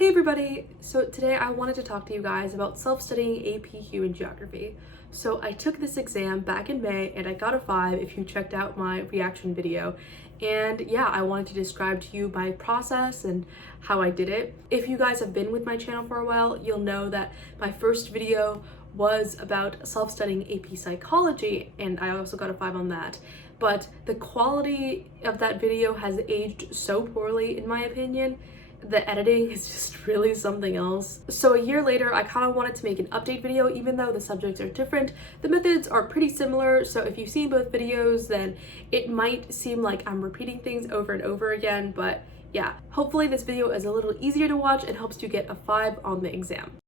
Hey everybody! So today I wanted to talk to you guys about self-studying AP Human Geography. So I took this exam back in May and I got a 5 if you checked out my reaction video. And yeah, I wanted to describe to you my process and how I did it. If you guys have been with my channel for a while, you'll know that my first video was about self-studying AP Psychology and I also got a 5 on that. But the quality of that video has aged so poorly in my opinion. The editing is just really something else. So a year later, I kind of wanted to make an update video, even though the subjects are different. The methods are pretty similar, so if you've seen both videos, then it might seem like I'm repeating things over and over again, but yeah. Hopefully this video is a little easier to watch and helps you get a 5 on the exam.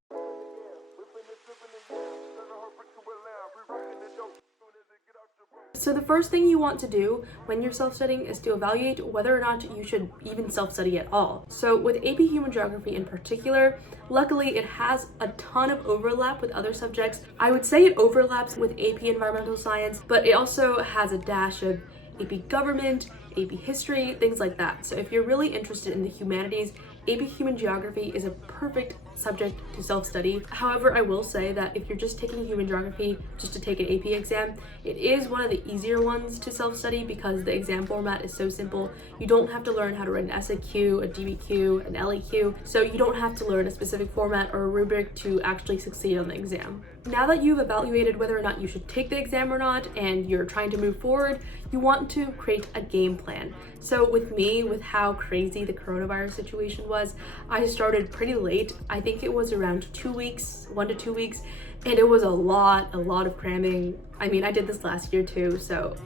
So the first thing you want to do when you're self-studying is to evaluate whether or not you should even self-study at all. So with AP Human Geography in particular, luckily it has a ton of overlap with other subjects. I would say it overlaps with AP Environmental Science, but it also has a dash of AP Government, AP History, things like that. So if you're really interested in the humanities, AP Human Geography is a perfect subject to self-study. However, I will say that if you're just taking Human Geography just to take an AP exam, it is one of the easier ones to self-study because the exam format is so simple. You don't have to learn how to write an SAQ, a DBQ, an LEQ, so you don't have to learn a specific format or a rubric to actually succeed on the exam. Now that you've evaluated whether or not you should take the exam or not and you're trying to move forward, you want to create a game plan. So with me, with how crazy the coronavirus situation was, I started pretty late. I think it was around 2 weeks, 1 to 2 weeks, and it was a lot of cramming. I mean, I did this last year too, so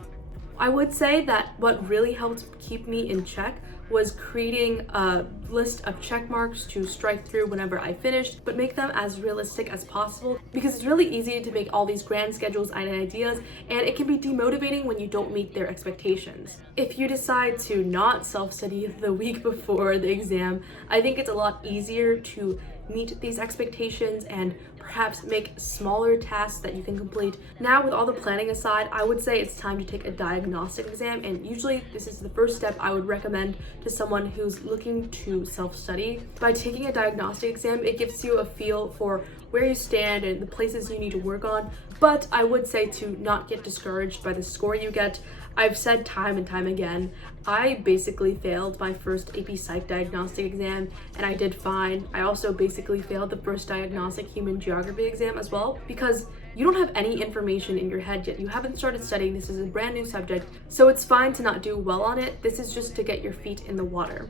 I would say that what really helped keep me in check was creating a list of check marks to strike through whenever I finished, but make them as realistic as possible because it's really easy to make all these grand schedules and ideas, and it can be demotivating when you don't meet their expectations. If you decide to not self-study the week before the exam, I think it's a lot easier to meet these expectations and perhaps make smaller tasks that you can complete. Now, with all the planning aside, I would say it's time to take a diagnostic exam, and usually this is the first step I would recommend to someone who's looking to self-study. By taking a diagnostic exam, it gives you a feel for where you stand and the places you need to work on, but I would say to not get discouraged by the score you get. I've said time and time again, I basically failed my first AP Psych diagnostic exam and I did fine. I also basically failed the first diagnostic Human Geography exam as well because you don't have any information in your head yet. You haven't started studying. This is a brand new subject, so it's fine to not do well on it. This is just to get your feet in the water.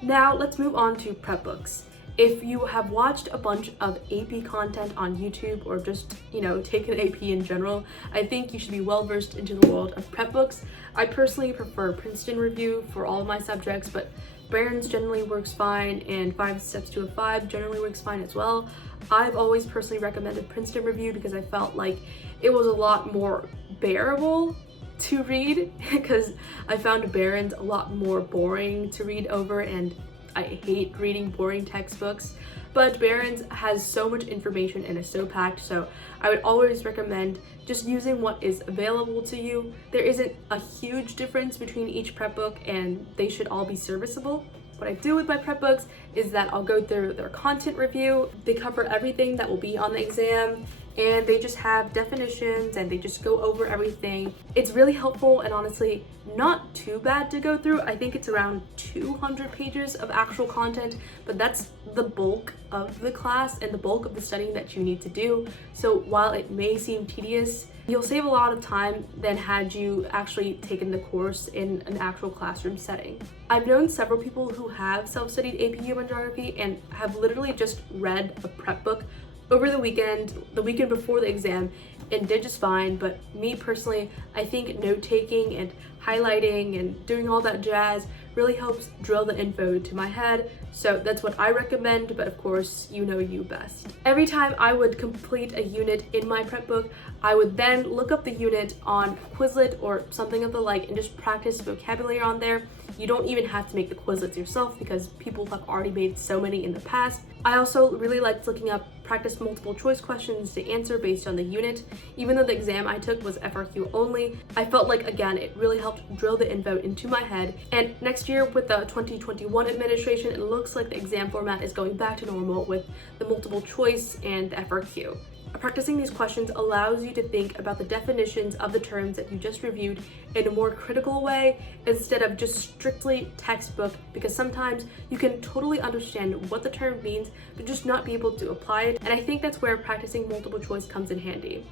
Now let's move on to prep books. If you have watched a bunch of AP content on YouTube or just, taken AP in general, I think you should be well versed into the world of prep books. I personally prefer Princeton Review for all of my subjects, but Barron's generally works fine and 5 Steps to a 5 generally works fine as well. I've always personally recommended Princeton Review because I felt like it was a lot more bearable to read because I found Barron's a lot more boring to read over, and I hate reading boring textbooks, but Barron's has so much information and is so packed, so I would always recommend just using what is available to you. There isn't a huge difference between each prep book and they should all be serviceable. What I do with my prep books is that I'll go through their content review. They cover everything that will be on the exam, and they just have definitions and they just go over everything. It's really helpful and honestly not too bad to go through. I think it's around 200 pages of actual content, but that's the bulk of the class and the bulk of the studying that you need to do. So while it may seem tedious, you'll save a lot of time than had you actually taken the course in an actual classroom setting. I've known several people who have self-studied AP Human Geography and have literally just read a prep book over the weekend before the exam, and did just fine. But me personally, I think note-taking and highlighting and doing all that jazz really helps drill the info to my head. So that's what I recommend, but of course, you know you best. Every time I would complete a unit in my prep book, I would then look up the unit on Quizlet or something of the like and just practice vocabulary on there. You don't even have to make the Quizlets yourself because people have already made so many in the past. I also really liked looking up practice multiple choice questions to answer based on the unit. Even though the exam I took was FRQ only, I felt like, again, it really helped drill the info into my head. And next year with the 2021 administration, it looks like the exam format is going back to normal with the multiple choice and the FRQ. Practicing these questions allows you to think about the definitions of the terms that you just reviewed in a more critical way instead of just strictly textbook, because sometimes you can totally understand what the term means but just not be able to apply it, and I think that's where practicing multiple choice comes in handy.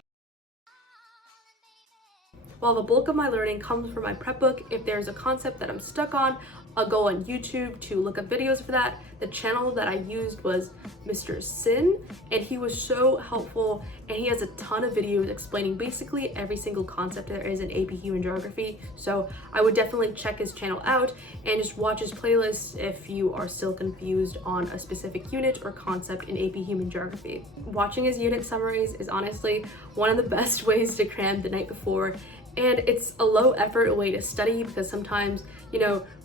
While the bulk of my learning comes from my prep book, if there's a concept that I'm stuck on, I'll go on YouTube to look up videos for that. The channel that I used was Mr. Sin, and he was so helpful, and he has a ton of videos explaining basically every single concept there is in AP Human Geography. So I would definitely check his channel out and just watch his playlists if you are still confused on a specific unit or concept in AP Human Geography. Watching his unit summaries is honestly one of the best ways to cram the night before. And it's a low effort way to study because sometimes,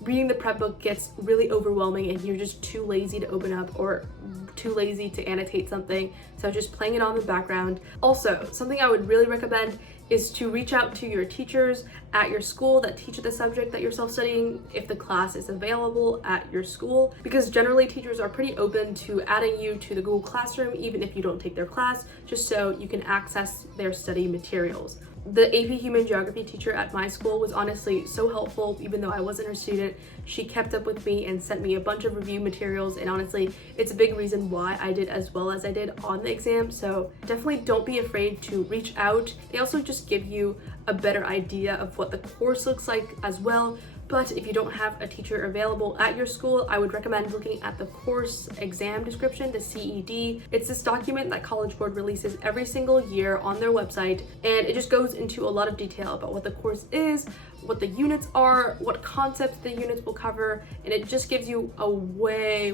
reading the prep book gets really overwhelming and you're just too lazy to open up or too lazy to annotate something. So just playing it on the background. Also, something I would really recommend is to reach out to your teachers at your school that teach the subject that you're self-studying if the class is available at your school, because generally teachers are pretty open to adding you to the Google Classroom even if you don't take their class, just so you can access their study materials. The AP Human Geography teacher at my school was honestly so helpful. Even though I wasn't her student, she kept up with me and sent me a bunch of review materials, and honestly, it's a big reason why I did as well as I did on the exam. So definitely don't be afraid to reach out. They also just give you a better idea of what the course looks like as well. But if you don't have a teacher available at your school, I would recommend looking at the course exam description, the CED. It's this document that College Board releases every single year on their website, and it just goes into a lot of detail about what the course is, what the units are, what concepts the units will cover, and it just gives you a way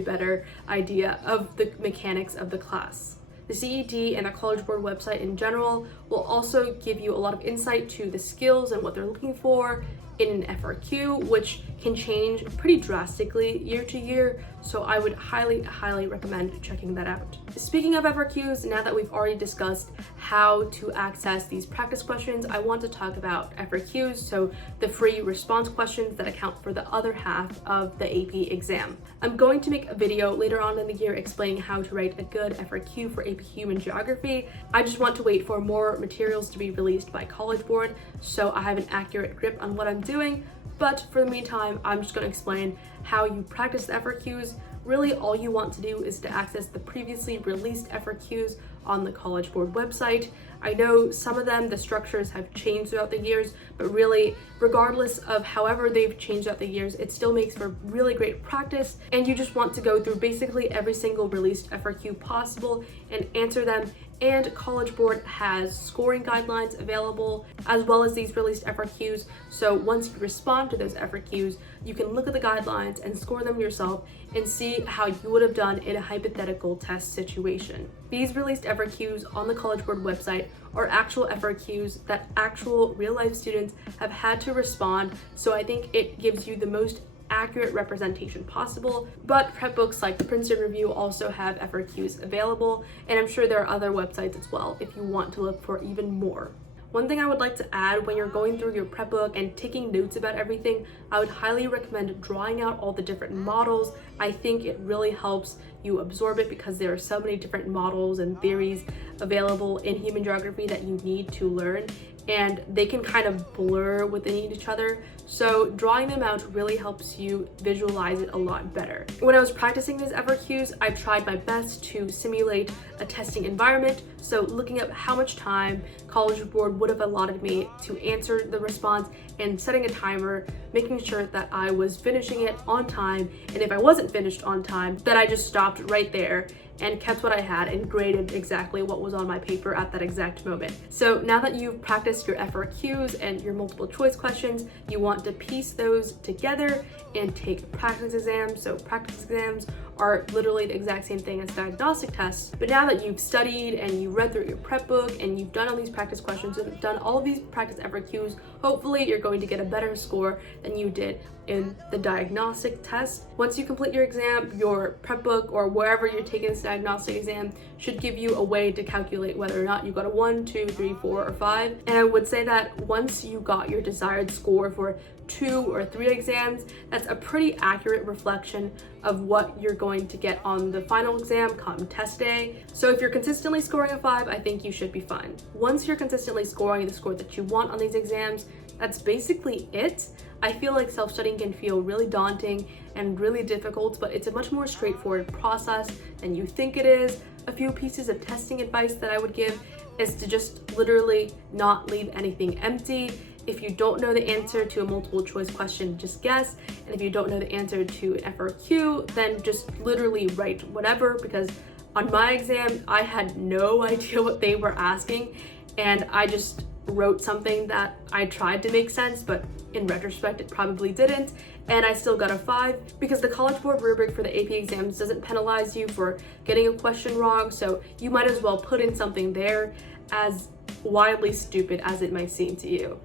better idea of the mechanics of the class. The CED and the College Board website in general will also give you a lot of insight to the skills and what they're looking for in an FRQ, which can change pretty drastically year to year, so I would highly recommend checking that out. Speaking of FRQs, now that we've already discussed how to access these practice questions, I want to talk about FRQs, so the free response questions that account for the other half of the AP exam. I'm going to make a video later on in the year explaining how to write a good FRQ for AP Human Geography. I just want to wait for more materials to be released by College Board so I have an accurate grip on what I'm doing. But for the meantime, I'm just going to explain how you practice the FRQs. Really, all you want to do is to access the previously released FRQs on the College Board website. I know some of them, the structures have changed throughout the years, but really, regardless of however they've changed throughout the years, it still makes for really great practice, and you just want to go through basically every single released FRQ possible and answer them. And College Board has scoring guidelines available as well as these released FRQs, so once you respond to those FRQs, you can look at the guidelines and score them yourself and see how you would have done in a hypothetical test situation. These released FRQs on the College Board website are actual FRQs that actual real-life students have had to respond, so I think it gives you the most accurate representation possible. But prep books like the Princeton Review also have FRQs available, and I'm sure there are other websites as well if you want to look for even more. One thing I would like to add, when you're going through your prep book and taking notes about everything, I would highly recommend drawing out all the different models. I think it really helps you absorb it because there are so many different models and theories available in human geography that you need to learn, and they can kind of blur within each other. So drawing them out really helps you visualize it a lot better. When I was practicing these FRQs, I tried my best to simulate a testing environment. So looking at how much time College Board would have allotted me to answer the response and setting a timer, making sure that I was finishing it on time. And if I wasn't finished on time, that I just stopped right there and kept what I had and graded exactly what was on my paper at that exact moment. So now that you've practiced your FRQs and your multiple choice questions, you want to piece those together and take practice exams. So practice exams are literally the exact same thing as diagnostic tests. But now that you've studied and you read through your prep book and you've done all these practice questions and done all of these practice FRQs, hopefully you're going to get a better score than you did in the diagnostic test. Once you complete your exam, your prep book or wherever you're taking this diagnostic exam should give you a way to calculate whether or not you got a 1, 2, 3, 4, or 5. And I would say that once you got your desired score for 2 or 3 exams, that's a pretty accurate reflection of what you're going to get on the final exam come test day. So if you're consistently scoring a 5, I think you should be fine. Once you're consistently scoring the score that you want on these exams, that's basically it. I feel like self-studying can feel really daunting and really difficult, but it's a much more straightforward process than you think it is. A few pieces of testing advice that I would give is to just literally not leave anything empty. If you don't know the answer to a multiple choice question, just guess. And if you don't know the answer to an FRQ, then just literally write whatever, because on my exam, I had no idea what they were asking, and I just wrote something that I tried to make sense, but in retrospect, it probably didn't, and I still got a 5 because the College Board rubric for the AP exams doesn't penalize you for getting a question wrong, so you might as well put in something there, as wildly stupid as it might seem to you.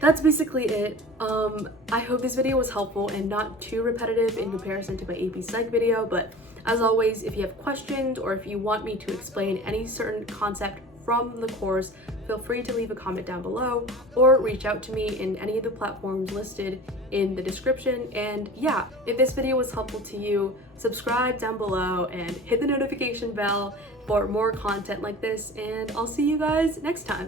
That's basically it. I hope this video was helpful and not too repetitive in comparison to my AP Psych video, but as always, if you have questions or if you want me to explain any certain concept from the course, feel free to leave a comment down below or reach out to me in any of the platforms listed in the description. And yeah, if this video was helpful to you, subscribe down below and hit the notification bell for more content like this, and I'll see you guys next time.